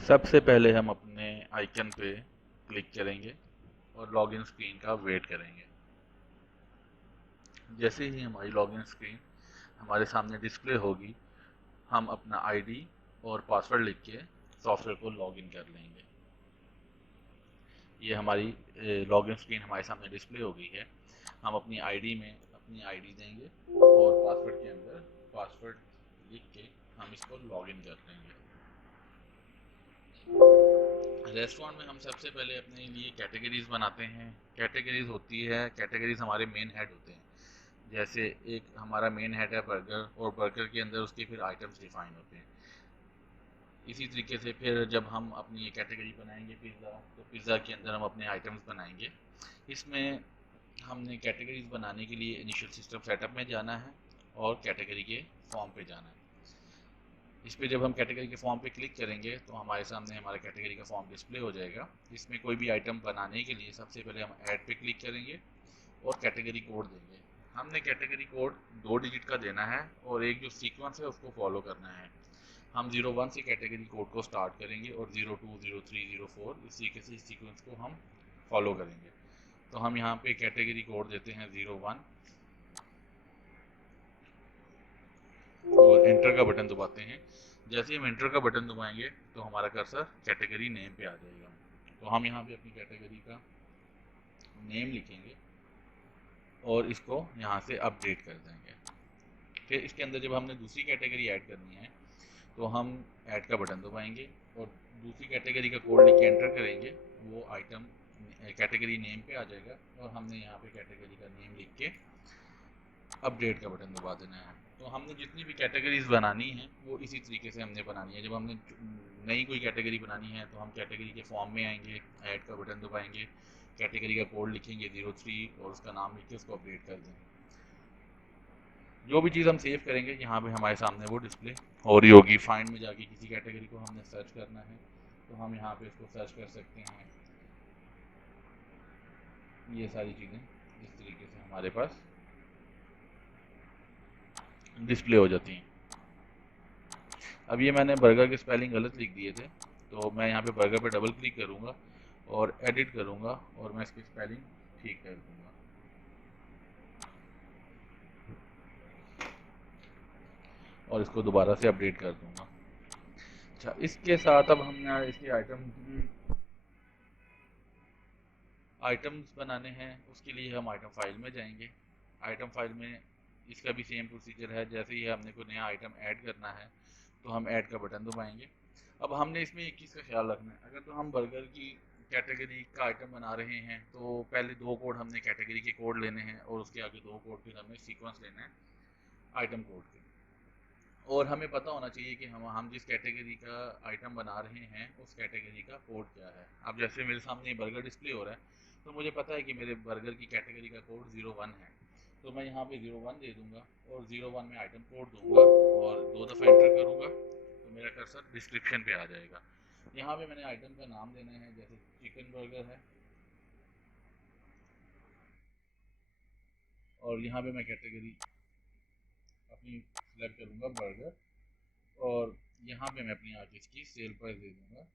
सबसे पहले हम अपने आइकन पे क्लिक करेंगे और लॉगिन स्क्रीन का वेट करेंगे। जैसे ही हमारी लॉगिन स्क्रीन हमारे सामने डिस्प्ले होगी, हम अपना आईडी और पासवर्ड लिख के सॉफ्टवेयर को लॉगिन कर लेंगे। ये हमारी लॉगिन स्क्रीन हमारे सामने डिस्प्ले हो गई है। हम अपनी आईडी में अपनी आईडी देंगे और पासवर्ड के अंदर पासवर्ड लिख के हम इसको लॉगिन कर लेंगे। रेस्टोरेंट में हम सबसे पहले अपने लिए कैटेगरीज बनाते हैं। कैटेगरीज होती है, कैटेगरीज हमारे मेन हेड होते हैं। जैसे एक हमारा मेन हेड है बर्गर, और बर्गर के अंदर उसके फिर आइटम्स डिफाइन होते हैं। इसी तरीके से फिर जब हम अपनी ये कैटेगरी बनाएंगे पिज़्ज़ा, तो पिज़्ज़ा के अंदर हम अपने आइटम्स बनाएंगे। इसमें हमने कैटेगरीज बनाने के लिए इनिशियल सिस्टम सेटअप में जाना है और कैटेगरी के फॉर्म पे जाना है। इस पे जब हम कैटेगरी के फॉर्म पे क्लिक करेंगे तो हमारे सामने हमारा कैटेगरी का फॉर्म डिस्प्ले हो जाएगा। इसमें कोई भी आइटम बनाने के लिए सबसे पहले हम ऐड पे क्लिक करेंगे और कैटेगरी कोड देंगे। हमने कैटेगरी कोड 2 डिजिट का देना है और एक जो सीक्वेंस है उसको फॉलो करना है। हम 01 से कैटेगरी कोड को स्टार्ट करेंगे और 02, 03, 04 इस तरीके से इस सीक्वेंस को हम फॉलो करेंगे। तो हम यहाँ पे कैटेगरी कोड देते हैं 01 और एंटर का बटन दबाते हैं। जैसे ही हम एंटर का बटन दबाएंगे तो हमारा कर्सर कैटेगरी नेम पे आ जाएगा। तो हम यहाँ पे अपनी कैटेगरी का नेम लिखेंगे और इसको यहाँ से अपडेट कर देंगे। फिर इसके अंदर जब हमने दूसरी कैटेगरी ऐड करनी है तो हम ऐड का बटन दबाएंगे और दूसरी कैटेगरी का कोड लिख के एंटर करेंगे। वो आइटम कैटेगरी नेम पे आ जाएगा और हमने यहाँ पे कैटेगरी का नेम लिख के अपडेट का बटन दबा देना है। तो हमने जितनी भी कैटेगरीज बनानी है वो इसी तरीके से हमने बनानी है। जब हमने नई कोई कैटेगरी बनानी है तो हम कैटेगरी के फॉर्म में आएंगे, ऐड का बटन दबाएंगे, कैटेगरी का कोड लिखेंगे 03 और उसका नाम लिख के उसको अपडेट कर देंगे। जो भी चीज़ हम सेव करेंगे यहाँ पे हमारे सामने वो डिस्प्ले हो रही होगी। फाइंड में जाके किसी कैटेगरी को हमने सर्च करना है तो हम यहाँ पे इसको सर्च कर सकते हैं। ये सारी चीज़ें इस तरीके से हमारे पास डिस्प्ले हो जाती हैं। अब ये मैंने बर्गर के स्पेलिंग गलत लिख दिए थे, तो मैं यहाँ पे बर्गर पे डबल क्लिक करूँगा और एडिट करूँगा और मैं इसकी स्पेलिंग ठीक कर दूँगा और इसको दोबारा से अपडेट कर दूँगा। अच्छा, इसके साथ अब हमने इसके आइटम्स बनाने हैं। उसके लिए हम आइटम फाइल में जाएंगे। आइटम फाइल में इसका भी सेम प्रोसीजर है। जैसे ही हमने कोई नया आइटम ऐड करना है तो हम ऐड का बटन दबाएंगे। अब हमने इसमें एक चीज़ का ख्याल रखना है, अगर तो हम बर्गर की कैटेगरी का आइटम बना रहे हैं तो पहले 2 कोड हमने कैटेगरी के कोड लेने हैं और उसके आगे 2 कोड फिर हमें सीक्वेंस लेना है आइटम कोड के। और हमें पता होना चाहिए कि हम जिस कैटेगरी का आइटम बना रहे हैं उस कैटेगरी का कोड क्या है। अब जैसे मेरे सामने बर्गर डिस्प्ले हो रहा है तो मुझे पता है कि मेरे बर्गर की कैटेगरी का कोड 01 है। तो मैं यहाँ पे 01 दे दूंगा और 01 में आइटम कोड दूंगा और 2 दफ़ा एंटर करूँगा तो मेरा कर्सर डिस्क्रिप्शन पे आ जाएगा। यहाँ पे मैंने आइटम का नाम देना है, जैसे चिकन बर्गर है और यहाँ पे मैं कैटेगरी अपनी सिलेक्ट करूँगा बर्गर और यहाँ पे मैं अपनी आर्टिस्ट की सेल प्राइस दे दूँगा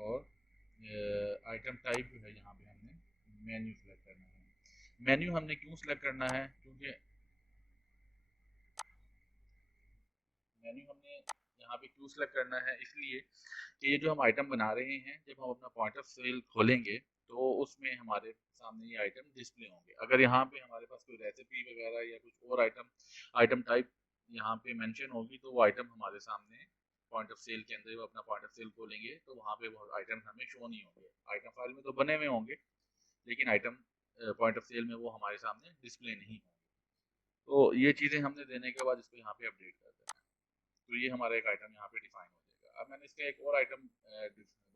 और आइटम टाइप जो है यहाँ पे हमने मेन्यू सेलेक्ट करना है। मेन्यू हमने क्यों सेलेक्ट करना है, क्योंकि मेन्यू हमने यहाँ पे क्यों सेलेक्ट करना है, इसलिए कि ये जो हम आइटम बना रहे हैं जब हम अपना पॉइंट ऑफ सेल खोलेंगे तो उसमें हमारे सामने ये आइटम डिस्प्ले होंगे। अगर यहाँ पे हमारे पास कोई रेसिपी वगैरह या कुछ और आइटम आइटम टाइप यहाँ पे मेंशन होगी तो वो आइटम हमारे सामने पॉइंट ऑफ सेल के अंदर वो अपना पॉइंट ऑफ सेल खोलेंगे तो वहाँ पे वो आइटम हमें शो नहीं होंगे। आइटम फाइल में तो बने हुए होंगे लेकिन आइटम पॉइंट ऑफ सेल में वो हमारे सामने डिस्प्ले नहीं होंगे। तो ये चीज़ें हमने देने के बाद इसको यहाँ पे अपडेट कर देना है। तो ये हमारा एक आइटम यहाँ पे डिफाइन हो जाएगा। अब मैंने इसका एक और आइटम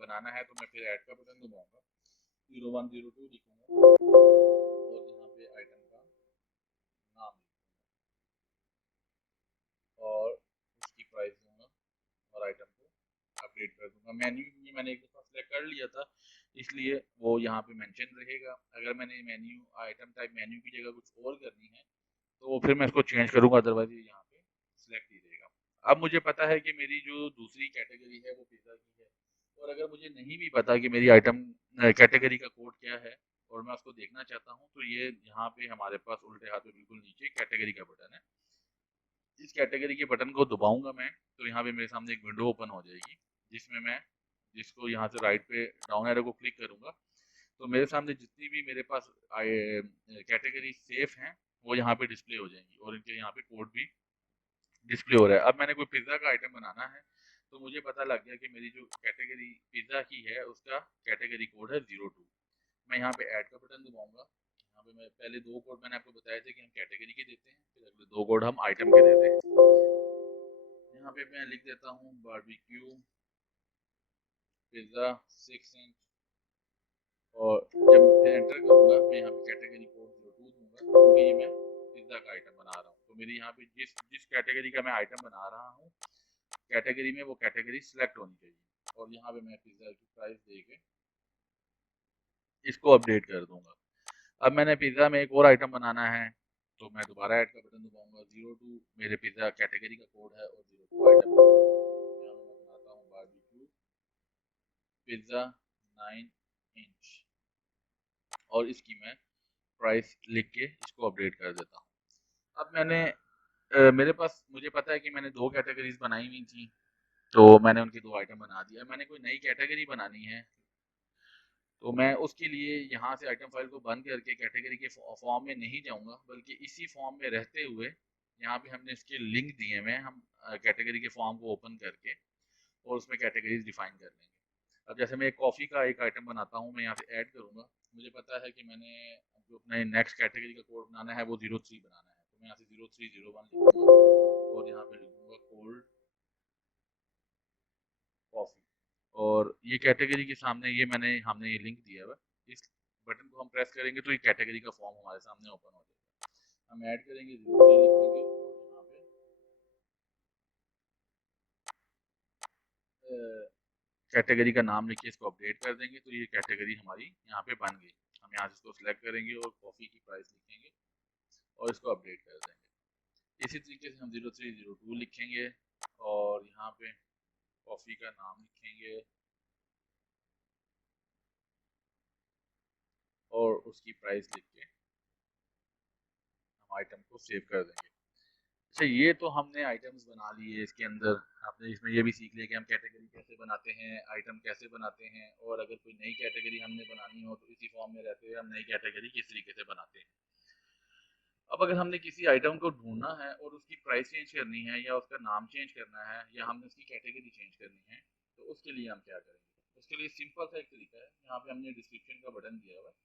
बनाना है तो मैं फिर ऐड का बटन दबाऊंगा, 0102 लिखूंगा और यहाँ पे आइटम का नाम लिखूंगा और उसकी प्राइस दूंगा और आइटम को अपडेट कर दूंगा। मेन्यू ये मैंने एक दफ़ा सेलेक्ट कर लिया था इसलिए वो यहाँ पे मेंशन रहेगा। अगर मैंने मेन्यू आइटम टाइप मेन्यू की जगह कुछ और करनी है तो फिर मैं इसको चेंज करूँगा, अदरवाइज ये यहाँ पे सिलेक्ट ही रहेगा। अब मुझे पता है कि मेरी जो दूसरी कैटेगरी है वो पिज़्ज़ा की है और अगर मुझे नहीं भी पता कि मेरी आइटम कैटेगरी का कोड क्या है और मैं उसको देखना चाहता हूँ, तो ये यहाँ पे हमारे पास उल्टे हाथ में बिल्कुल नीचे कैटेगरी का बटन है। इस कैटेगरी के बटन को दबाऊंगा मैं, तो यहाँ पे मेरे सामने एक विंडो ओपन हो जाएगी, जिसमें मैं जिसको यहाँ से राइट पे डाउन एरो को क्लिक करूंगा, तो मेरे सामने जितनी भी मेरे पास कैटेगरी सेफ हैं वो यहाँ पे डिस्प्ले हो जाएंगी और इनके यहाँ पे कोड भी डिस्प्ले हो रहा है। अब मैंने कोई पिज़्ज़ा का आइटम बनाना है, तो मुझे पता लग गया कि मेरी जो कैटेगरी पिज़्ज़ा की है उसका कैटेगरी कोड है 02। मैं यहाँ पे ऐड का बटन दबाऊंगा। यहाँ पे मैं पहले दो कोड मैंने आपको बताए थे कि हम कैटेगरी के देते हैं, फिर अगले दो कोड हम आइटम के देते हैं। यहाँ पे मैं लिख देता हूँ बारबेक्यू पिज़्ज़ा 6 इंच, और जब फिर एंटर करूँगा मैं यहाँ पे कैटेगरी कोड 02 दूंगा, क्योंकि ये मैं पिज़्ज़ा का आइटम बना रहा हूँ। तो मेरे यहाँ पे जिस जिस कैटेगरी का मैं आइटम बना रहा हूँ, कैटेगरी में वो कैटेगरी सिलेक्ट होनी चाहिए, और यहाँ पे मैं पिज़्ज़ा की प्राइस दे के इसको अपडेट कर दूंगा। अब मैंने पिज़्ज़ा में एक और आइटम बनाना है, तो मैं दोबारा ऐड का बटन दबाऊंगा। 02 मेरे पिज़्ज़ा कैटेगरी का कोड है और 02 आइटम का कोड है। यहाँ मैं बनाता हूँ बारबेक्यू पिज़्ज़ा 9 इंच, और इसकी मैं प्राइस लिख के इसको अपडेट कर देता हूँ। अब मैंने मेरे पास मुझे पता है कि मैंने दो कैटेगरीज बनाई हुई थी, तो मैंने उनके दो आइटम बना दिया। मैंने कोई नई कैटेगरी बनानी है, तो मैं उसके लिए यहाँ से आइटम फाइल को बंद करके कैटेगरी के फॉर्म में नहीं जाऊँगा, बल्कि इसी फॉर्म में रहते हुए यहाँ पे हमने इसके लिंक दिए हुए हैं, हम कैटेगरी के फॉर्म को ओपन करके और उसमें कैटेगरीज डिफाइन कर लेंगे। अब जैसे मैं एक कॉफ़ी का एक आइटम बनाता हूँ, मैं यहाँ से ऐड करूँगा। मुझे पता है कि मैंने जो अपने नेक्स्ट कैटेगरी का कोड बनाना है वो 03 बनाना है, तो मैं यहाँ से 0301 लिखूँगा और यहाँ पे लिखूँगा कोल्ड कॉफ़ी, और ये कैटेगरी के सामने हमने ये लिंक दिया हुआ है। इस बटन को हम प्रेस करेंगे तो ये कैटेगरी का फॉर्म हमारे सामने ओपन हो जाएगा। हम ऐड करेंगे 03 लिखेंगे और यहाँ पे कैटेगरी का नाम लिख के इसको अपडेट कर देंगे, तो ये कैटेगरी हमारी यहाँ पे बन गई। हम यहाँ से इसको सिलेक्ट करेंगे और कॉफ़ी की प्राइस लिखेंगे और इसको अपडेट कर देंगे। इसी तरीके से हम 0302 लिखेंगे और यहाँ पे कॉफ़ी का नाम लिखेंगे और उसकी प्राइस लिख के हम आइटम को सेव कर देंगे। अच्छा, ये तो हमने आइटम्स बना लिए। इसके अंदर आपने इसमें ये भी सीख लिया कि हम कैटेगरी कैसे बनाते हैं, आइटम कैसे बनाते हैं, और अगर कोई नई कैटेगरी हमने बनानी हो तो इसी फॉर्म में रहते हुए हम नई कैटेगरी किस तरीके से बनाते हैं। अब अगर हमने किसी आइटम को ढूंढना है और उसकी प्राइस चेंज करनी है या उसका नाम चेंज करना है या हमने उसकी कैटेगरी चेंज करनी है, तो उसके लिए हम क्या करेंगे? उसके लिए सिंपल सा एक तरीका है। यहाँ पे हमने डिस्क्रिप्शन का बटन दिया हुआ है।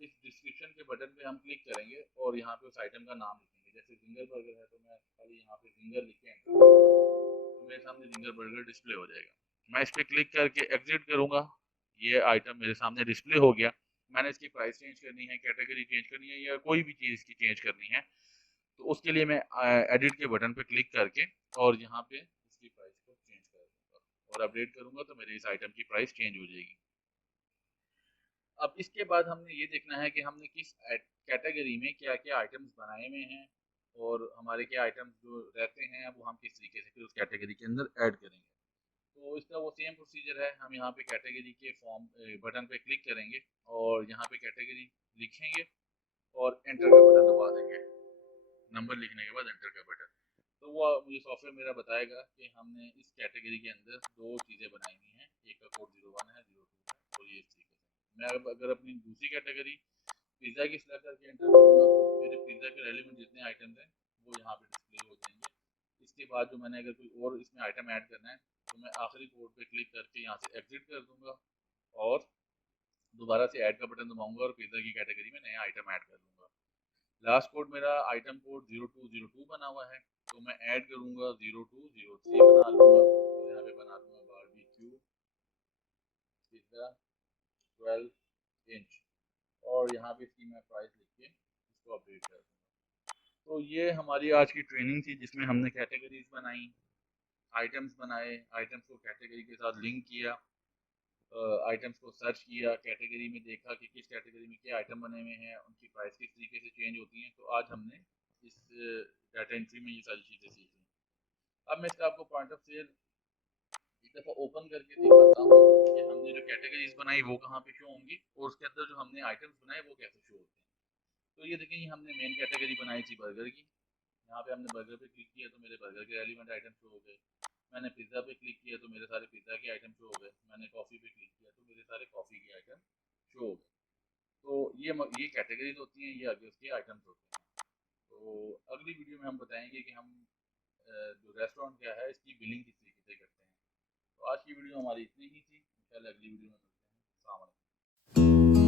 इस डिस्क्रिप्शन के बटन पे हम क्लिक करेंगे और यहाँ पे उस आइटम का नाम लिखेंगे। जैसे जिंगर बर्गर है, तो मैं खाली यहाँ पे जिंगर लिख के एंटर करूँगा, तो मेरे सामने जिंगर बर्गर डिस्प्ले हो जाएगा। मैं इस पर क्लिक करके एग्जिट करूँगा, ये आइटम मेरे सामने डिस्प्ले हो गया। मैंने इसकी प्राइस चेंज करनी है, कैटेगरी चेंज करनी है, या कोई भी चीज़ इसकी चेंज करनी है, तो उसके लिए मैं एडिट के बटन पे क्लिक करके और यहाँ पे इसकी प्राइस को चेंज कर दूंगा और अपडेट करूंगा, तो मेरे इस आइटम की प्राइस चेंज हो जाएगी। अब इसके बाद हमने ये देखना है कि हमने किस कैटेगरी में क्या क्या आइटम्स बनाए हुए हैं और हमारे क्या आइटम्स जो रहते हैं वो हम किस तरीके से फिर उस कैटेगरी के अंदर ऐड करेंगे। तो इसका वो सेम प्रोसीजर है। हम यहाँ पे कैटेगरी के फॉर्म बटन पे क्लिक करेंगे और यहाँ पे कैटेगरी लिखेंगे और एंटर का बटन दबा देंगे। नंबर लिखने के बाद एंटर का बटन, तो वो मुझे सॉफ्टवेयर मेरा बताएगा कि हमने इस कैटेगरी के अंदर दो चीज़ें बनाई हुई हैं, एक का कोड 01 है, 02 है, और ये इस तरीके से। मैं अब अगर अपनी दूसरी कैटेगरी पिज़्ज़ा की सिलेक्ट करके एंटर करूँगा, तो मेरे पिज़्ज़ा के रेलिवेंट जितने आइटम्स हैं वो यहाँ पे डिस्प्ले हो जाएंगे। इसके बाद जो मैंने अगर कोई और इसमें आइटम ऐड करना है, तो मैं आखिरी कोड पे क्लिक करके यहाँ से एग्जिट कर दूंगा और दोबारा से ऐड का बटन दबाऊंगा और पिज़्ज़ा की कैटेगरी में नया आइटम ऐड कर दूंगा। लास्ट कोड मेरा आइटम कोड 0202 बना हुआ है, तो मैं ऐड करूंगा 0203 बना लूंगा और यहाँ पे बना दूंगा बारबेक्यू पिज़्ज़ा 12 इंच, और यहाँ पे इसकी मैं प्राइस लिख के इसको अपडेट कर दूंगा। तो ये हमारी आज की ट्रेनिंग थी, जिसमें हमने कैटेगरीज बनाई, आइटम्स बनाए, आइटम्स को कैटेगरी के साथ लिंक किया, आइटम्स को सर्च किया, कैटेगरी में देखा कि किस कैटेगरी में क्या आइटम बने हुए हैं, उनकी प्राइस किस तरीके से चेंज होती हैं। तो आज हमने इस डाटा एंट्री में ये सारी चीज़ें सीखी। अब मैं इसका आपको पॉइंट ऑफ सेल एक दफ़ा ओपन करके दिखाता हूँ कि हमने जो कैटेगरीज बनाई वो कहाँ पे शो होंगी और उसके अंदर जो हमने आइटम्स बनाए वो कैसे शो होते हैं। तो ये देखें, हमने मेन कैटेगरी बनाई थी बर्गर की। यहाँ पे हमने बर्गर पे क्लिक किया तो मेरे बर्गर के रेलिवेंट आइटम शो हो गए। मैंने पिज़्ज़ा पे क्लिक किया तो मेरे सारे पिज़्ज़ा के आइटम शो हो गए। मैंने कॉफ़ी पे क्लिक किया तो मेरे सारे कॉफ़ी के आइटम शो हो गए। तो ये कैटेगरीज होती हैं, ये आगे उसके आइटम्स होते हैं। तो अगली वीडियो में हम बताएंगे कि हम जो रेस्टोरेंट क्या है इसकी बिलिंग किस तरीके से करते हैं। तो आज की वीडियो हमारी इतनी ही थी। इंशाल्लाह अगली वीडियो में मिलते हैं। अस्सलाम वालेकुम।